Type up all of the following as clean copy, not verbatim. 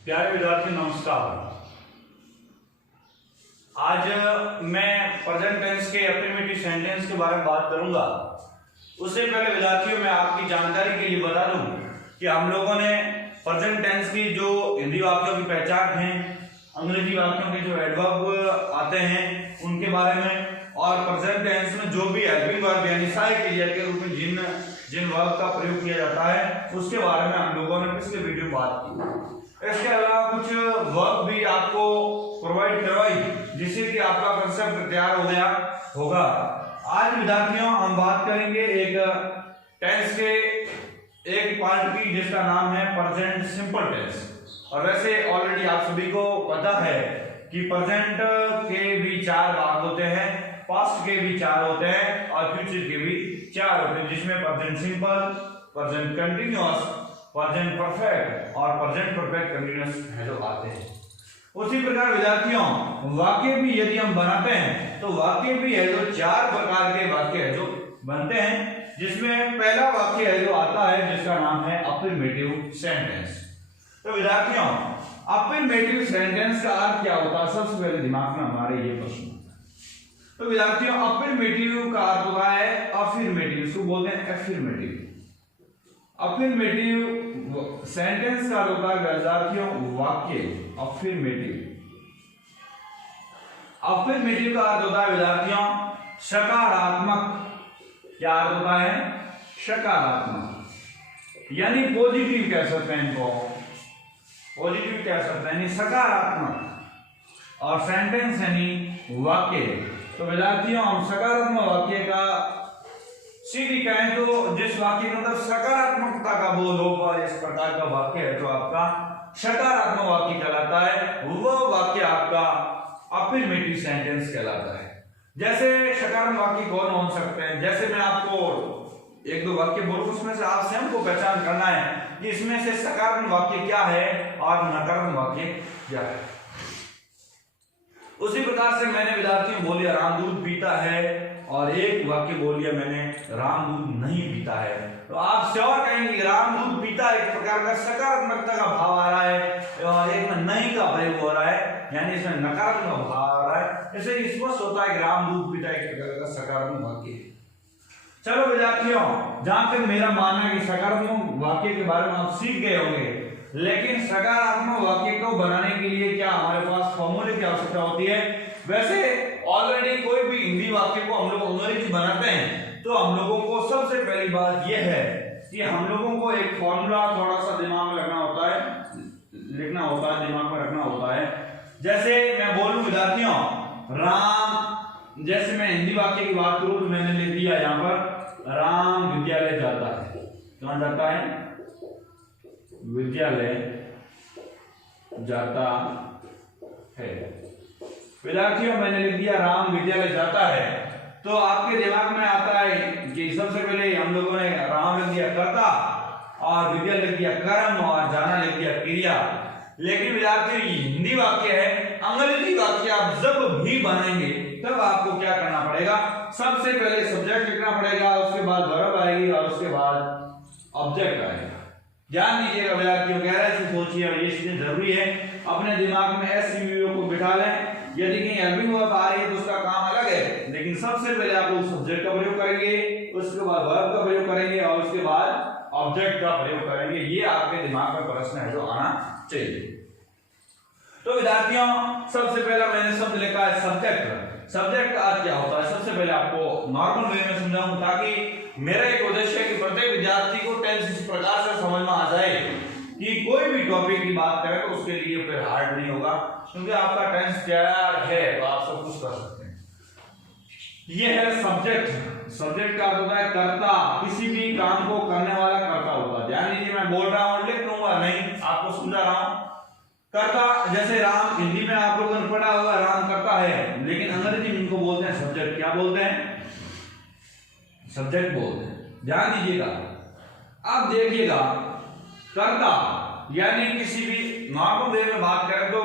प्यारे विद्यार्थी नमस्कार। आज मैं प्रेजेंट टेंस के अफर्मेटिव सेंटेंस के बारे में बात करूंगा। उससे पहले विद्यार्थियों मैं आपकी जानकारी के लिए बता दूं कि हम लोगों ने प्रेजेंट टेंस की जो हिंदी वाक्यों की पहचान है, अंग्रेजी वाक्यों के जो एडवर्ब आते हैं उनके बारे में, और प्रेजेंट टेंस में जो भी हेल्पिंग वर्ब यानी सहायक क्रिया के रूप में जिन वर्ब का प्रयोग किया जाता है उसके बारे में हम लोगों ने पिछले वीडियो में बात की। इसके अलावा कुछ वर्ब भी आपको प्रोवाइड करवाई जिससे कि आपका कंसेप्ट तैयार हो गया होगा। आज विद्यार्थियों हम बात करेंगे एक टेंस के एक पार्ट की जिसका नाम है प्रेजेंट सिंपल टेंस। और वैसे ऑलरेडी आप सभी को पता है कि प्रेजेंट के भी चार भाग होते हैं, पास्ट के भी चार होते हैं और फ्यूचर के भी चार होते हैं, जिसमें present simple, present continuous, present perfect और प्रेजेंट परफेक्ट कंटिन्यूअस है जो आते हैं। उसी प्रकार विद्यार्थियों वाक्य भी यदि हम बनाते हैं तो वाक्य भी है जो चार प्रकार के वाक्य है जो बनते हैं, जिसमें पहला वाक्य है जो आता है जिसका नाम है अफर्मेटिव सेंटेंस। तो विद्यार्थियों अफर्मेटिव सेंटेंस का अर्थ क्या होता है, सबसे पहले दिमाग में हमारे ये प्रश्न होता है। तो विद्यार्थियों अफर्मेटिव का अर्थ होता है अफर्मेटिव, इसको बोलते हैं अफर्मेटिव। अफर्मेटिव सेंटेंस का अर्थ होता है विद्यार्थियों वाक्य। अफर्मेटिव का अर्थ होता है विद्यार्थियों सकारात्मक। क्या अर्थ होता है? सकारात्मक, यानी पॉजिटिव कह सकते हैं इनको, पॉजिटिव कह सकते हैं यानी सकारात्मक, और सेंटेंस यानी वाक्य। तो विद्यार्थियों हम सकारात्मक वाक्य का सीधी कहें तो जिस वाक्य के अंदर सकारात्मकता का बोध होगा, इस प्रकार का वाक्य है जो आपका सकारात्मक वाक्य कहलाता है, वह वाक्य आपका अफर्मेटिव सेंटेंस कहलाता है। जैसे सकारात्मक वाक्य कौन हो सकते हैं, जैसे मैं आपको एक दो वाक्य बोलूं उसमें से आप स्वयं को पहचान करना है कि इसमें से सकारात्मक वाक्य क्या है और नकारात्मक वाक्य क्या है। उसी प्रकार से मैंने विद्यार्थियों बोलिया राम दूध पीता है और एक वाक्य बोल दिया मैंने राम दूध नहीं पीता है। तो आप श्योर कहेंगे कि राम दूध पीता एक प्रकार का सकारात्मकता का भाव आ रहा है और एक में नहीं का प्रयोग हो रहा है, यानी इसमें नकारात्मक भाव आ रहा है। इसे स्पष्ट होता है कि राम दूध पीता एक प्रकार का सकारात्मक वाक्य है। चलो विद्यार्थियों जहां तक मेरा मानना है कि सकारात्मक वाक्य के बारे में आप सीख गए होंगे, लेकिन सकारात्मक वाक्य को बनाने के लिए क्या हमारे पास फॉर्मूले की आवश्यकता होती है। वैसे ऑलरेडी कोई भी हिंदी वाक्य को हम लोग अंग्रेजी बनाते हैं तो हम लोगों को सबसे पहली बात यह है कि हम लोगों को एक फॉर्मूला थोड़ा सा दिमाग में रखना होता है, लिखना होता है, दिमाग में रखना होता है। जैसे मैं बोलूं विद्यार्थियों राम, जैसे मैं हिंदी वाक्य की बात करूं तो मैंने लिख दिया यहाँ पर राम विद्यालय जाता है। कहां जाता है? विद्यालय जाता है। विद्यार्थियों मैंने लिख दिया राम विद्यालय जाता है, तो आपके दिमाग में आता है कि सबसे पहले हम लोगों ने राम लिख दिया कर्ता और विद्यालय लिख दिया कर्म और जाना लिख दिया क्रिया। लेकिन विद्यार्थी हिंदी वाक्य है, अंग्रेजी वाक्य आप जब भी बनाएंगे तब आपको क्या करना पड़ेगा, सबसे पहले सब्जेक्ट लिखना पड़ेगा, उसके बाद वर्ब आएगी और उसके बाद ऑब्जेक्ट आएगा। ध्यान दीजिएगा विद्यार्थियों, गहराई से सोचिए और ये चीजें जरूरी है। अपने दिमाग में एससीवीओ को बिठा लें। यदि कहीं हेल्पिंग वर्ब आ रही है तो उसका काम अलग है, लेकिन सबसे पहले आप उस सब्जेक्ट का प्रयोग करेंगे, उसके बाद वर्ब का प्रयोग करेंगे और उसके बाद ऑब्जेक्ट का प्रयोग करेंगे। ये आपके दिमाग में प्रश्न है जो आना चाहिए। तो विद्यार्थियों सबसे पहला मैंने शब्द लिखा है सब्जेक्ट। सब्जेक्ट का अर्थ क्या होता है सबसे पहले आपको नॉर्मल वे में समझाऊं, ताकि मेरा एक उद्देश्य है कि प्रत्येक विद्यार्थी को टेंस इस प्रकार से समझ में आ जाए कि कोई भी टॉपिक की बात करें तो उसके लिए फिर हार्ड नहीं होगा, क्योंकि आपका टेंस तैयार है तो आप सब कुछ कर सकते हैं। ये है सब्जेक्ट। सब्जेक्ट का अर्थ होता है कर्ता, किसी भी काम को करने वाला कर्ता होता है। ध्यान दीजिए मैं बोल रहा हूं, लिख लूंगा नहीं, आपको समझा रहा हूं। कर्ता, जैसे राम हिंदी में आप लोगों ने पढ़ा होगा राम करता है, लेकिन अंग्रेजी में इनको बोलते हैं सब्जेक्ट। क्या बोलते हैं? सब्जेक्ट बोलते हैं। ध्यान दीजिएगा, अब देखिएगा कर्ता यानी किसी भी नॉर्मल वे में बात करें तो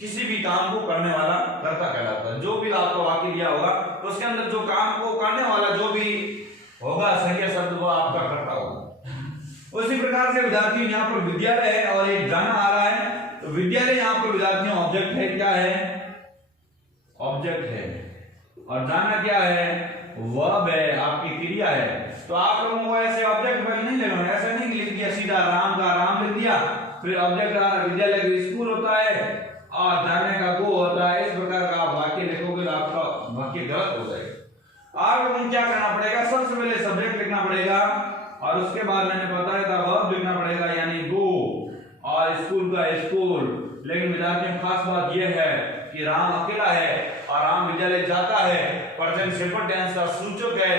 किसी भी काम को करने वाला कर्ता कहलाता है। जो भी आपको वाक्य दिया होगा तो उसके अंदर जो काम को करने वाला जो भी होगा सही शब्द वो आपका कर्ता होगा। उसी प्रकार से विद्यार्थी यहाँ पर विद्यालय है और एक जाना आ रहा है विद्यालय यहाँ पर विद्यार्थियों ऑब्जेक्ट है, क्या है, ऑब्जेक्ट है, और जाना क्या है, वर्ब है, आपकी क्रिया है। तो आप लोगों को ऐसे ऑब्जेक्ट पहले नहीं लेना, ऐसा नहीं लिख दिया सीधा राम का राम लिख दिया, फिर ऑब्जेक्ट आ रहा विद्यालय का स्कूल होता है और जाने का गो होता है, इस प्रकार का आप वाक्य लिखोगे तो आपका वाक्य गलत हो जाएगा। आप लोगों को क्या करना पड़ेगा, सबसे पहले सब्जेक्ट लिखना पड़ेगा और उसके बाद मैंने बताया था वर्ब लिखना पड़ेगा, यानी गो, और स्कूल का स्कूल। लेकिन विद्यार्थियों खास बात यह है कि राम अकेला है और राम विद्यालय जाता है, प्रेजेंट सिंपल टेंस का सूचक है,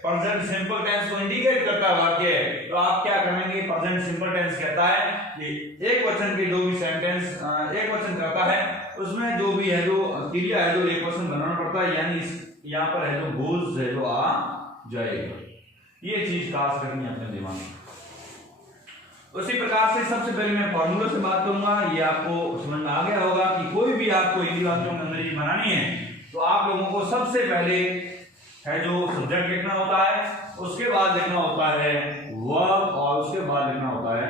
प्रेजेंट सिंपल टेंस को इंडिकेट करता है वाक्य। तो आप क्या करेंगे, प्रेजेंट सिंपल टेंस कहता है कि एक वचन के जो भी सेंटेंस एक वचन करता है उसमें जो भी है, जो क्रिया है, जो एक वचन बनाना पड़ता है, यानी यहाँ पर है जो गोज है, जो आ जाएगा। ये चीज खास रखनी है अपने दिमाग में। उसी प्रकार से सबसे पहले मैं फॉर्मूला से बात करूंगा, ये आपको समझ में आ गया होगा कि कोई भी आपको हिंदी वाक्यों में अंग्रेजी बनानी है तो आप लोगों को सबसे पहले है जो सब्जेक्ट लिखना होता है, उसके बाद लिखना होता है वर्ब और उसके बाद लिखना होता है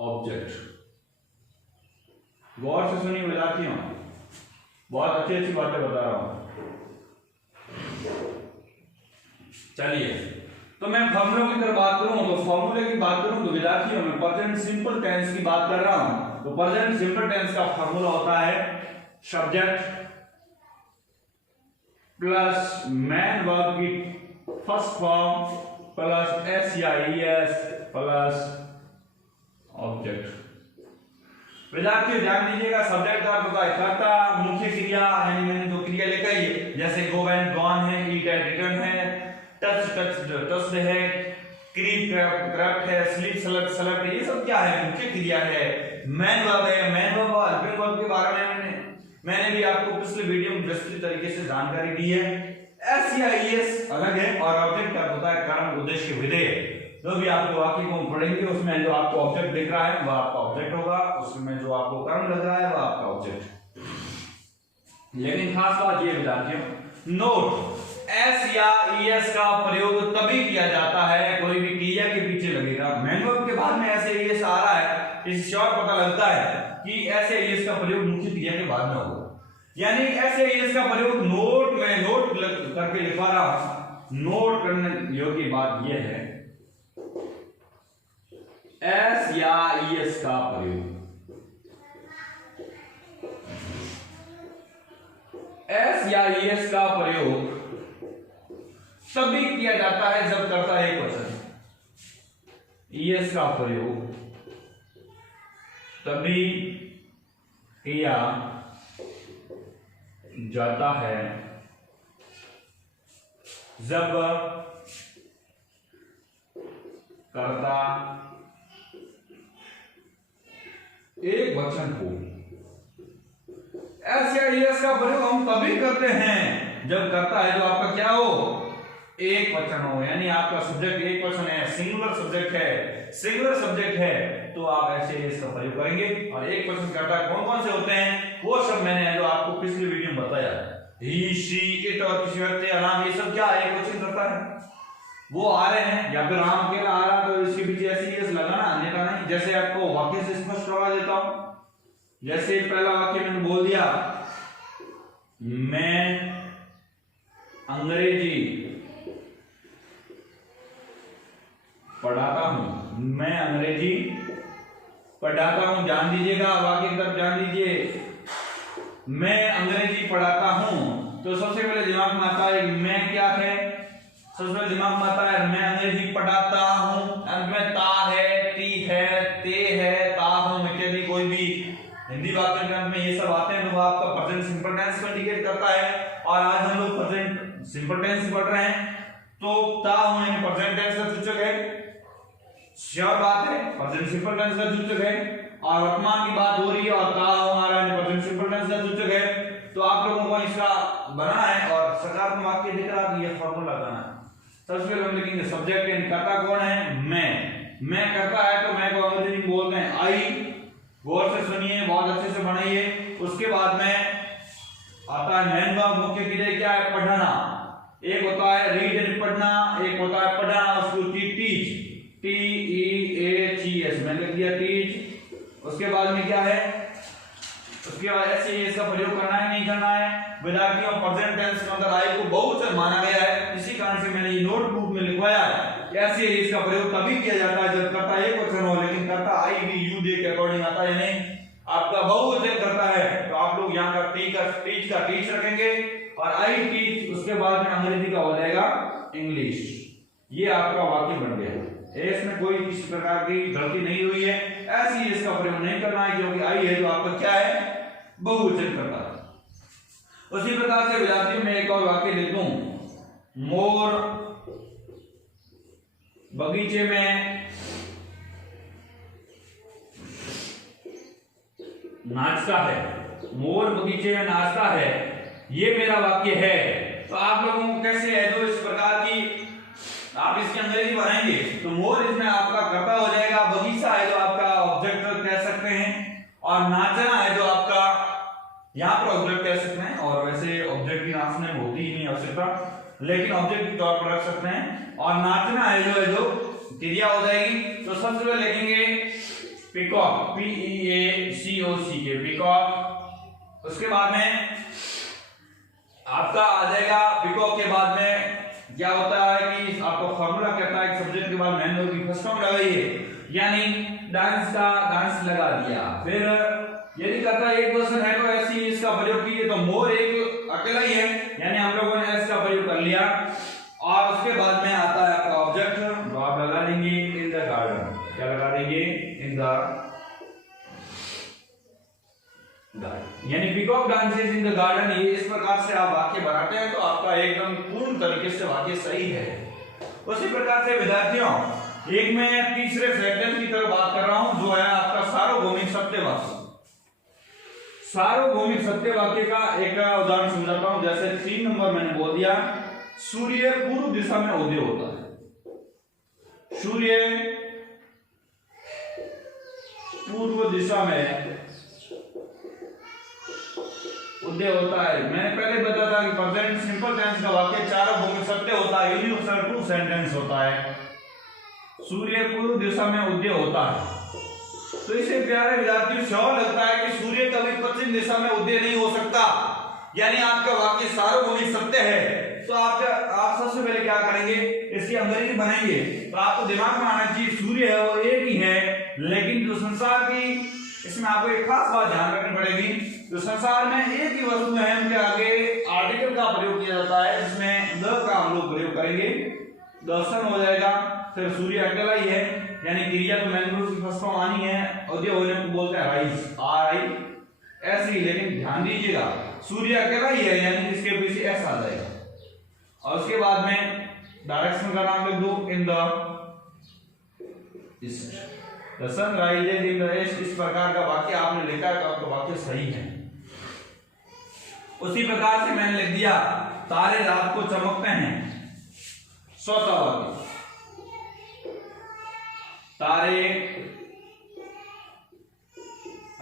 ऑब्जेक्ट। गौर से सुनिए विद्यार्थियों, बहुत अच्छी अच्छी बातें बता रहा हूं। चलिए, तो मैं फॉर्मूले की तरफ बात करूं तो फॉर्मूले की बात करूं तो विद्यार्थियों मैं प्रेजेंट सिंपल टेंस की बात कर रहा हूं। तो प्रेजेंट सिंपल टेंस का फॉर्मूला होता है सब्जेक्ट प्लस मेन वर्ब की फर्स्ट फॉर्म प्लस एस या ईएस प्लस ऑब्जेक्ट। विद्यार्थियों ध्यान दीजिएगा, सब्जेक्ट का होता है कर्ता, मुख्य क्रिया यानी मैंने जो क्रिया लिखी है जैसे गो एंड गॉन है, ईट एंड रिटर्न है, टच टच्ड है, क्रीप क्रैप्ट है, स्लीप सेलेक्ट है, ये सब क्या है, मुख्य क्रिया है। मैन वर्ब है, मैन वर्ब और हेल्पिंग वर्ब के बारे में मैंने भी आपको पिछले वीडियो में विस्तृत तरीके से जानकारी दी है। एस या ईएस अलग है और ऑब्जेक्ट का होता है कर्म उद्देश्य विधेय। जो भी आपको वाक्य को पढ़ेंगे उसमें जो आपको ऑब्जेक्ट दिख रहा है वह आपका ऑब्जेक्ट होगा, उसमें जो आपको कर्म लग रहा है वह आपका ऑब्जेक्ट। लेकिन खास बात ये विद्यार्थियों, नोट एस या ईएस का प्रयोग तभी किया जाता है कोई भी क्रिया के पीछे लगेगा। मैन वर्ब के बाद में ऐसे ईएस आ रहा है, इससे और पता लगता है कि ऐसे ईएस का प्रयोग मुख्य क्रिया के बाद में होगा। यानी ऐसे ईएस का प्रयोग नोट में नोट करके लिखा रहा हूं। नोट करने योग्य बात यह है एस या ईएस का प्रयोग, एस या ईएस का प्रयोग तभी किया जाता है जब करता है एक वचन। ईएस का प्रयोग तभी किया जाता है जब कर्ता एक वचन हो। एस या ईएस का प्रयोग हम तभी करते हैं जब कर्ता है जो आपका क्या हो, एक वचन हो, यानी आपका सब्जेक्ट एक वचन है, सिंगुलर सब्जेक्ट है, सिंगुलर सब्जेक्ट है तो आप ऐसे इसका प्रयोग करेंगे। और एक वचन कर्ता कौन कौन से होते हैं वो सब मैंने जो आपको पिछले वीडियो में बताया, ही शी इट और किसी व्यक्ति राम, ये सब क्या एक वचन करता है, वो आ रहे हैं या फिर राम अकेला आ रहा तो इसके पीछे ऐसे ईएस लगाना, अन्यथा नहीं। जैसे आपको वाक्य से स्पष्ट करवा देता हूं, जैसे पहला वाक्य मैंने बोल दिया, मैं अंग्रेजी पढ़ाता हूं, मैं अंग्रेजी पढ़ाता हूं। ध्यान दीजिएगा, वाक्य की तरफ ध्यान दीजिए, मैं अंग्रेजी पढ़ाता हूं। तो सबसे पहले दिमाग में आता है मैं क्या है, सबसे पहले दिमाग में आता है मैं अंग्रेजी पढ़ाता हूं, अंत में ता है, ती है, ते है, ता हूं इत्यादि कोई भी हिंदी वाक्य के अंत में ये सब आते हैं तो वो आपका प्रेजेंट सिंपल टेंस को इंडिकेट करता है। और आज हम लोग प्रेजेंट सिंपल टेंस पढ़ रहे हैं तो ता हूं यानी प्रेजेंट टेंस का सूचक है, श्योर बात है, प्रेजेंट सिंपल टेंस का सूचक है। और वर्तमान की बात हो रही है और ता हूं आ रहा है प्रेजेंट सिंपल टेंस का सूचक है। तो आप लोगों को इसका बनाना है और सकारात्मक वाक्य दिख रहा है, ये फॉर्मूला लगाना है। सबसे पहले हम लिखेंगे सब्जेक्ट यानी कर्ता कौन है, मैं करता है तो मैं को अंग्रेजी में बोलते हैं आई। गौर से सुनिए, बहुत अच्छे से बनाइए। उसके बाद में आता है मैन वर्ब, मुख्य क्रिया क्या है, पढ़ना। एक होता है रीड यानी पढ़ना, एक होता है पढ़ाना, उसको टीच, टी ई ए ची एस मैंने लिख दिया टीच। उसके बाद में क्या है उसके बाद ऐसे इसका प्रयोग करना है नहीं करना है। विद्यार्थियों प्रेजेंट टेंस के अंदर आई को बहुवचन माना गया है, इसी कारण से मैंने ये नोटबुक में लिखवाया है। ऐसे इसका प्रयोग तभी किया जाता है जब कर्ता एक वचन हो, लेकिन कर्ता आई भी यू दे के अकॉर्डिंग आता है, यानी आपका बहुवचन करता है तो आप लोग यहाँ का टीच का टीच रखेंगे और आई टीच, उसके बाद में अंग्रेजी का हो जाएगा इंग्लिश। ये आपका वाक्य बन गया। इसमें कोई किसी प्रकार की गलती नहीं हुई है, ऐसी इसका प्रयोग नहीं करना है क्योंकि आई है तो आपका क्या है, बहुवचन करता है। उसी प्रकार से विद्यार्थियों में एक और वाक्य लिखूं, मोर बगीचे में नाचता है, मोर बगीचे में नाचता है, ये मेरा वाक्य है। तो आप लोगों को कैसे है तो इस प्रकार की आप इसकी अंग्रेजी बनाएंगे तो मोर इसमें आपका कर्ता हो जाएगा, बगीचा है जो आपका ऑब्जेक्ट कह सकते हैं, और नाचना है जो आपका यहाँ पर ऑब्जेक्ट कह सकते हैं। और वैसे ऑब्जेक्ट की नाचने में होती ही नहीं आवश्यकता, लेकिन ऑब्जेक्ट के तौर पर रख सकते हैं। और नाचना है जो क्रिया हो जाएगी। तो सबसे पहले लिखेंगे पीकॉक, PEACOC के पीकॉक। उसके बाद में आपका आ जाएगा पीकॉक के बाद में क्या होता है कि आपका फॉर्मूला कहता है सब्जेक्ट के बाद मैन की फर्स्ट फॉर्म लगाइए, यानी डांस का डांस लगा दिया। फिर यदि कहता एक पर्सन है तो ऐसी इसका प्रयोग कीजिए, तो मोर एक अकेला ही है, यानी हम लोगों ने एस का प्रयोग कर लिया। और उसके बाद में आता है आपका ऑब्जेक्ट, तो आप लगा देंगे इन द गार्डन। क्या लगा देंगे, इन द गार्डन, यानी peacock dances in the garden. ये इस प्रकार से आप वाक्य बनाते हैं तो आपका एकदम पूर्ण तरीके से वाक्य सही है। उसी प्रकार से विद्यार्थियों एक मैं तीसरे सेंटेंस की तरफ बात कर रहा हूं जो है आपका सार्वभौमिक सत्य वाक्य। सार्वभौमिक सत्य वाक्य का एक उदाहरण समझाता हूं। जैसे 3 नंबर मैंने बोल दिया, सूर्य पूर्व दिशा में उदय होता है। सूर्य पूर्व दिशा में उदय होता है। मैंने पहले बताया था कि प्रेजेंट सिंपल टेंस का वाक्य सार्वभौमिक सत्य होता है, यूनिवर्सल ट्रू सेंटेंस होता है। सूर्य पूर्व दिशा में उदय होता है, तो इसे प्यारे विद्यार्थियों श्योर लगता है कि सूर्य कभी पश्चिम दिशा में उदय नहीं हो सकता, यानी आपका वाक्य सार्वभौमिक सत्य है। तो आप सबसे पहले क्या करेंगे, इसकी अंग्रेजी बनाएंगे। तो आपको दिमाग में आना चाहिए सूर्य है वो एक ही है, लेकिन जो संसार की, इसमें आपको एक खास बात ध्यान रखनी पड़ेगी, जो संसार में एक ही वस्तु है उनके आगे आर्टिकल का प्रयोग किया जाता है, जिसमें द का हम लोग प्रयोग करेंगे, दर्शन हो जाएगा। फिर सूर्य अकेला ही है, यानी क्रिया तो मैंने की फर्स्ट फॉर्म आनी है, उदय होने को बोलते हैं राइज, RI ऐसे ही। लेकिन ध्यान दीजिएगा सूर्य अकेला ही है, यानी इसके पीछे एस आ जाएगा। और उसके बाद में डायरेक्शन का नाम लिख दो, in the sun rises in the east. इस प्रकार का वाक्य आपने लिखा है तो आपका वाक्य सही है। उसी प्रकार से मैंने लिख दिया, तारे रात को चमकते हैं। चौथा वाक्य, तारे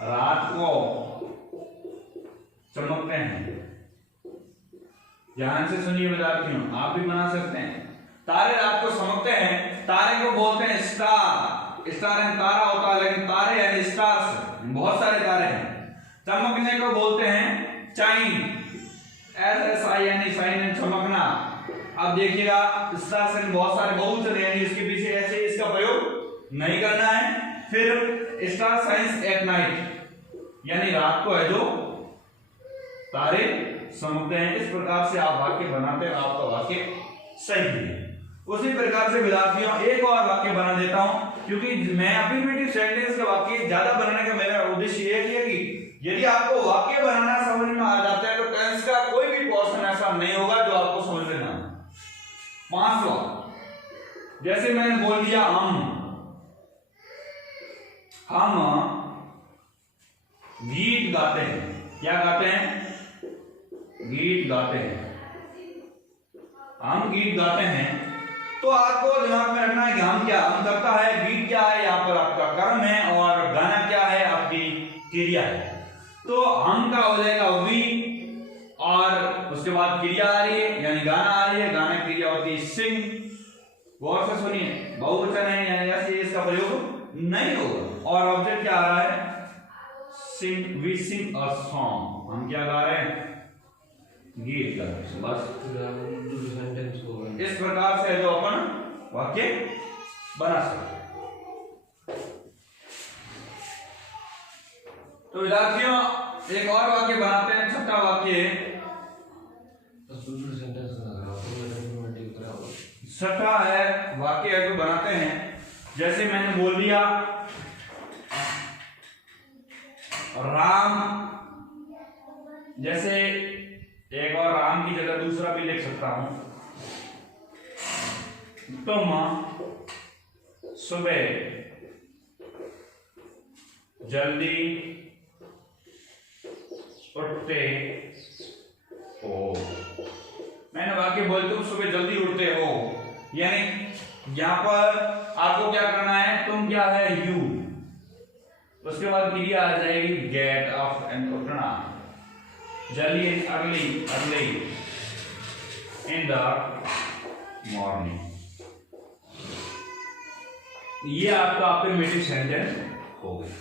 रात को चमकते हैं। ध्यान से सुनिए विद्यार्थियों, आप भी बना सकते हैं। तारे रात को चमकते हैं, तारे को बोलते हैं स्टार। स्टार यानी तारा होता है, लेकिन तारे यानी स्टार्स, बहुत सारे तारे हैं। चमकने को बोलते हैं शाइन, SSI यानी शाइन यानी चमकना। अब देखिएगा स्टार से बहुत सारे बहुवचन है, यानी इसके पीछे ऐसे इसका प्रयोग नहीं करना है। फिर स्टार साइंस एट नाइट, यानी रात को है जो तारे चमकते हैं। इस प्रकार से आप वाक्य बनाते हैं, आपका वाक्य सही है। उसी प्रकार से विद्यार्थियों एक और वाक्य बना देता हूं, क्योंकि मैं अफर्मेटिव सेंटेंस का वाक्य ज्यादा बनाने का मेरा उद्देश्य ये है कि यदि आपको वाक्य बनाना समझ में आ जाता है तो टेंस का कोई भी पोर्शन ऐसा नहीं होगा जो आपको समझ में ना आए। 5वां, जैसे मैंने बोल दिया हम गीत गाते हैं। क्या गाते हैं, गीत गाते हैं। हम गीत गाते हैं, तो आपको दिमाग में रखना है कि हम क्या, हम करता है, गीत क्या है, यहाँ पर आपका कर्म है, और गाना क्या है, आपकी क्रिया है। तो हम का हो जाएगा वी, और उसके बाद क्रिया आ रही है यानी गाना आ रही है, गाना क्रिया होती है सिंग। गौर से सुनिए, बहुवचन है यानी ऐसे इसका प्रयोग नहीं होगा। और ऑब्जेक्ट क्या आ रहा है, वी सिंग अ सॉन्ग, हम क्या गा रहे हैं, गीत गा रहे हैं। बस सेंटेंस को इस प्रकार से जो अपन वाक्य बना सकते हैं। तो विद्यार्थियों एक और वाक्य बनाते हैं, छठा वाक्य। छठा है वाक्य जो बनाते हैं, जैसे मैंने बोल दिया राम, जैसे एक और राम की जगह दूसरा भी लिख सकता हूं, तुम सुबह जल्दी उठते हो। मैंने वाक्य बोल तुम सुबह जल्दी उठते हो, यानी यहां पर आपको क्या करना है, तुम क्या है, यू, उसके बाद क्रिया आ जाएगी गेट अप एंड उठना, जल्दी early early in the morning. ये आपका अफर्मेटिव सेंटेंस हो गया।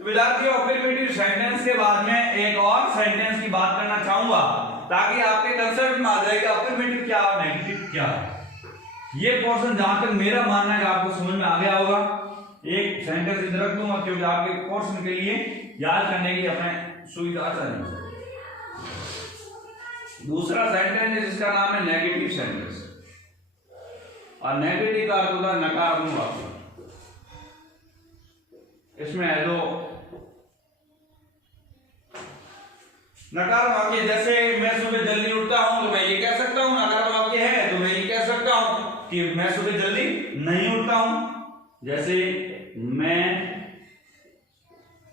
विद्यार्थियों अफर्मेटिव सेंटेंस के बाद में एक और सेंटेंस की बात करना चाहूंगा, ताकि आपके कंसेप्ट में आ जाए कि अफर्मेटिव क्या और नेगेटिव क्या है। ये पोर्शन जहां तक मेरा मानना है कि आपको समझ में आ गया होगा। एक सेंटेंस इधर रख दूंगा क्योंकि आपके पोर्शन के लिए याद करने की अपने सुविधा चाहिए। दूसरा सेंटेंस है जिसका नाम है नेगेटिव सेंटेंस, और नेगेटिव का अर्थ होता है नकारात्मक वाक्य। इसमें है जो नकारात्मक वाक्य, जैसे मैं सुबह जल्दी उठता हूं तो मैं ये कह सकता हूं, नकारात्मक वाक्य है तो मैं ये कह सकता हूं कि मैं सुबह जल्दी नहीं उठता हूं। जैसे मैं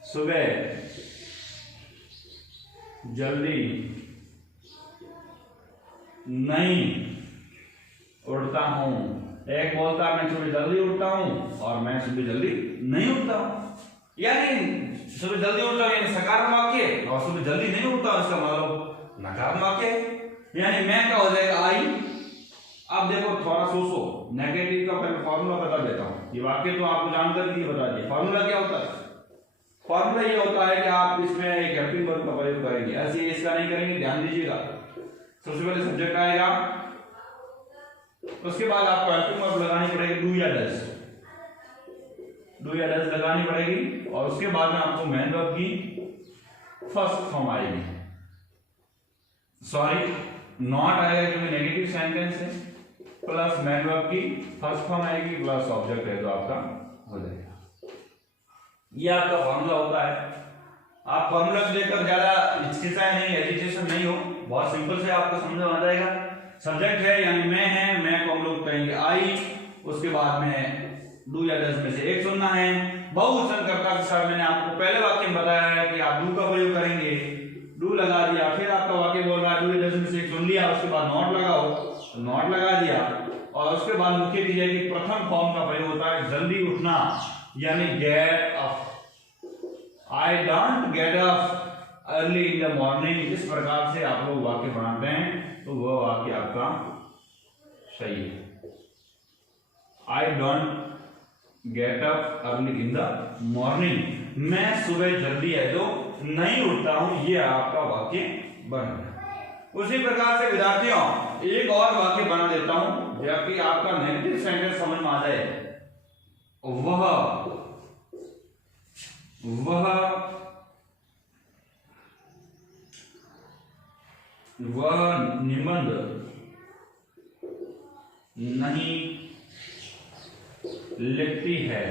सुबह जल्दी नहीं उठता हूं, एक बोलता मैं सुबह जल्दी उठता हूं और मैं सुबह जल्दी नहीं उठता हूं, यानी सुबह जल्दी उठता हूं यानी सकारात्मक वाक्य, और सुबह जल्दी नहीं उठता हूं इसका मतलब नकारात्मक वाक्य, यानी मैं क्या हो जाएगा, आई। अब देखो थोड़ा सोचो, नेगेटिव का पहले फॉर्मूला बता देता हूं, ये वाक्य तो आपको जानकारी दी, बता दिए फॉर्मूला क्या होता है। फॉर्मूला ये होता है कि आप इसमें एक हेल्पिंग वर्ब का प्रयोग करेंगे, ऐसे इसका नहीं करेंगे, ध्यान दीजिएगा। सबसे पहले सब्जेक्ट आएगा, उसके बाद आपको हेल्पिंग वर्ब लगानी पड़ेगी, डू या डज, डू या डज लगानी पड़ेगी, और उसके बाद में आपको मेन वर्ब की फर्स्ट फॉर्म आएगी, सॉरी नॉट आएगा क्योंकि नेगेटिव सेंटेंस है, प्लस मेन वर्ब की फर्स्ट फॉर्म आएगी, प्लस ऑब्जेक्ट है जो आपका हो जाएगा। ये आपका फॉर्मूला होता है। आप फॉर्मूला को देखकर ज्यादा हिचकिचाए नहीं, एजिटेशन नहीं हो, बहुत सिंपल से आपको समझ में आ जाएगा। सब्जेक्ट है यानी मैं है, मैं को हम लोग कहेंगे आई, उसके बाद में डू या डज में से एक सुनना है। बहुवचन कर्ता के साथ मैंने आपको पहले वाक्य में बताया है कि आप डू का प्रयोग करेंगे, डू लगा दिया, फिर आपका वाक्य बोल रहा है डू या डज में से एक सुन लिया, उसके बाद नॉट लगाओ, नॉट लगा दिया, और उसके बाद मुख्य क्रिया की प्रथम फॉर्म का प्रयोग होता है जल्दी उठना, यानी get up. I don't get up early in the morning. इस प्रकार से आप लोग वाक्य बनाते हैं तो वह वाक्य आपका सही है। I don't get up early in the morning, मैं सुबह जल्दी है जो नहीं उठता हूं, ये आपका वाक्य बन गया। उसी प्रकार से विद्यार्थियों एक और वाक्य बना देता हूं जबकि आपका नेगेटिव सेंटेंस समझ में आ जाए। वह निबंध नहीं लिखती है,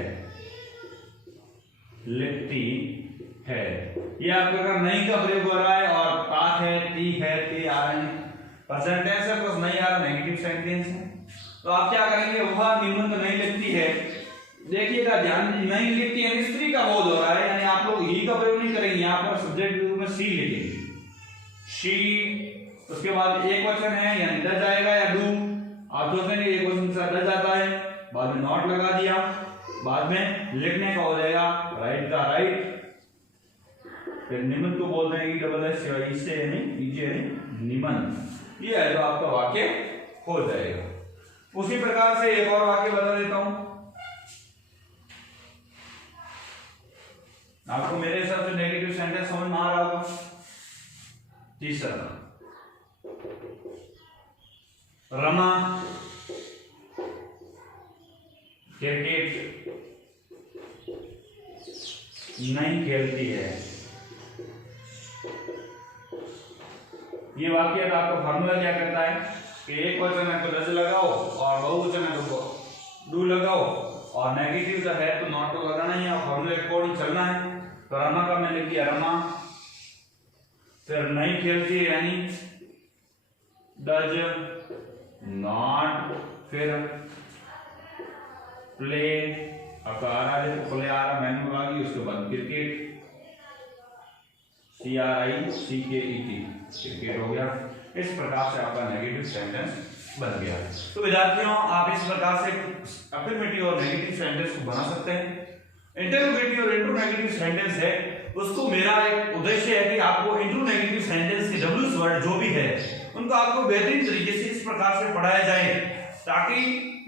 ये आपका अगर नहीं का प्रयोग हो रहा है और तात है, ती है, ते आ रहे हैं, प्रेजेंट टेंस है प्लस नहीं आ रहा, नेगेटिव सेंटेंस है, तो आप क्या करेंगे, वह निबंध नहीं लिखती है। देखिएगा ध्यान, नहीं लिखती है स्त्री का बोध हो रहा है, यानी आप लोग ही का प्रयोग नहीं करेंगे, यहाँ पर सब्जेक्ट के रूप में सी लिखेंगे, शी, उसके बाद एक वचन है यानी डज आएगा या डू, आप जो कहेंगे एक वचन से डज आता है, बाद में नॉट लगा दिया, बाद में लिखने का हो जाएगा राइट का राइट, फिर निबंध को बोलते हैं कि डबल एस इससे नहीं नीचे नहीं निबंध, ये है जो आपका वाक्य हो जाएगा। उसी प्रकार से एक और वाक्य बता देता हूं, आपको मेरे हिसाब से नेगेटिव सेंटेंस समझ में आ रहा होगा। तीसरा, रमा क्रिकेट नहीं खेलती है। ये वाक्य का आपका फार्मूला क्या कहता है कि एक वचन है तो रज लगाओ और बहुवचन है तो डू लगाओ और नेगेटिव का है तो नॉट तो लगाना ही है और फार्मूले अकॉर्डिंग चलना है। तो रमा का मैंने लिख दिया रमा, फिर नहीं खेलती यानी डज नॉट, फिर प्ले आपका आ रहा है तो प्ले आ रहा मैंने लगा दी, उसके बाद क्रिकेट CRICKET क्रिकेट हो गया। इस प्रकार से आपका नेगेटिव सेंटेंस बन गया। तो विद्यार्थियों आप इस प्रकार से अफर्मेटिव और नेगेटिव सेंटेंस को बना सकते हैं। इंटरोगेटिव और इंट्रोनेगेटिव सेंटेंस है उसको मेरा एक उद्देश्य है कि आपको इंट्रोनेगेटिव सेंटेंस के डब्ल्यूएस वर्ड जो भी है उनको आपको बेहतरीन तरीके से इस प्रकार से पढ़ाया जाए ताकि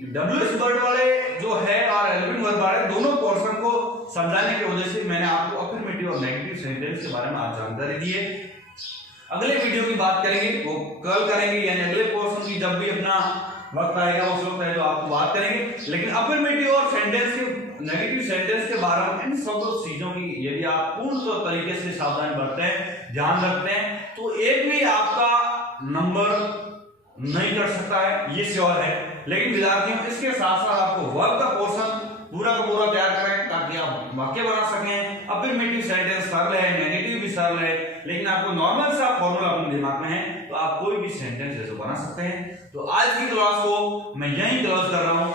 डब्ल्यूएस वर्ड वाले जो है और एलिमेंट वर्ड वाले दोनों पोर्शन को समझाने के वजह से मैंने आपको अफर्मेटिव और नेगेटिव सेंटेंस के बारे में आज जानकारी दी है। अगले वीडियो की बात करेंगे वो कल करेंगे, यानी अगले पोर्शन की जब भी अपना वक्त आएगा उस वक्त है जो आपको बात करेंगे। लेकिन अफर्मेटिव और सेंटेंस के नेगेटिव सेंटेंस के बारे में इन सब चीजों की यदि आप पूर्ण तरीके से सावधानी बरतते हैं, ध्यान रखते हैं तो एक भी आपका नंबर नहीं कर सकता है, ये श्योर है। लेकिन विद्यार्थियों इसके साथ साथ आपको वर्क का पोर्शन पूरा का पूरा तैयार करें ताकि आप वाक्य बना सकें। अफर्मेटिव सेंटेंस सरल है, नेगेटिव भी सरल है, लेकिन आपको नॉर्मल सा फॉर्मूला अपने दिमाग में है तो आप कोई भी सेंटेंस ऐसे बना सकते हैं। तो आज की क्लास को मैं यहीं क्लोज कर रहा हूं,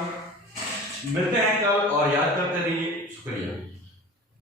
मिलते हैं कल और याद करते रहिए। शुक्रिया।